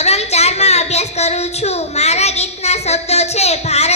ધોરણ ચારમાં અભ્યાસ કરું છું. મારા ગીતના શબ્દો છે ભારત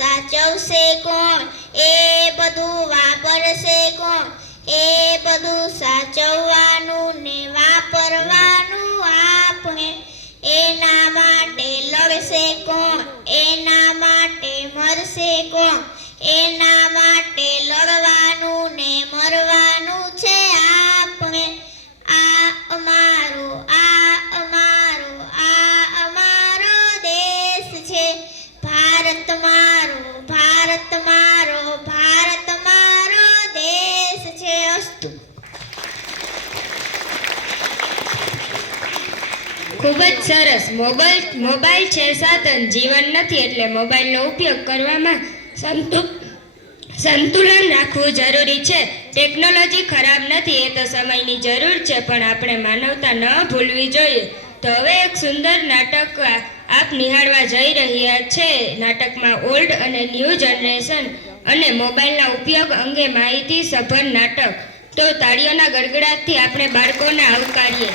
સાચવશે કોણ? એ બધું વાપરશે કોણ? એ બધું સાચવવાનું ને વાપરવાનું આપણે. એના માટે લડશે કોણ? એના માટે મરશે કોણ? એના માટે ખૂબ જ સરસ. મોબાઈલ મોબાઈલ છે સાધન. જીવન નથી એટલે મોબાઈલનો ઉપયોગ કરવામાં સંતુ, સંતુલન રાખવું જરૂરી છે. ટેકનોલોજી ખરાબ નથી, એ તો સમયની જરૂર છે, પણ આપણે માનવતા ન ભૂલવી જોઈએ. તો હવે એક સુંદર નાટક આપ નિહાળવા જઈ રહ્યા છે. નાટકમાં ઓલ્ડ અને ન્યૂ જનરેશન અને મોબાઈલના ઉપયોગ અંગે માહિતી સભર નાટક. તો તાળીઓના ગડગડાટથી આપણે બાળકોને આવકારીએ.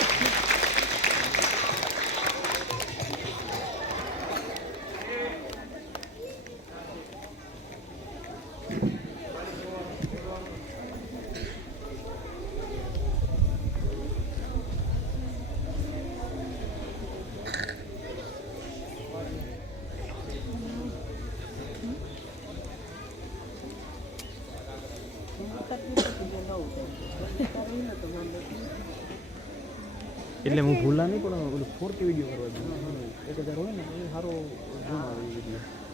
એટલે હું ભૂલા નહીં, પણ ઓલું ફોર કે વીડિયો કરવા દઉં. એક હજાર હોય ને, એ સારો ઝૂમ આવે વીડિયો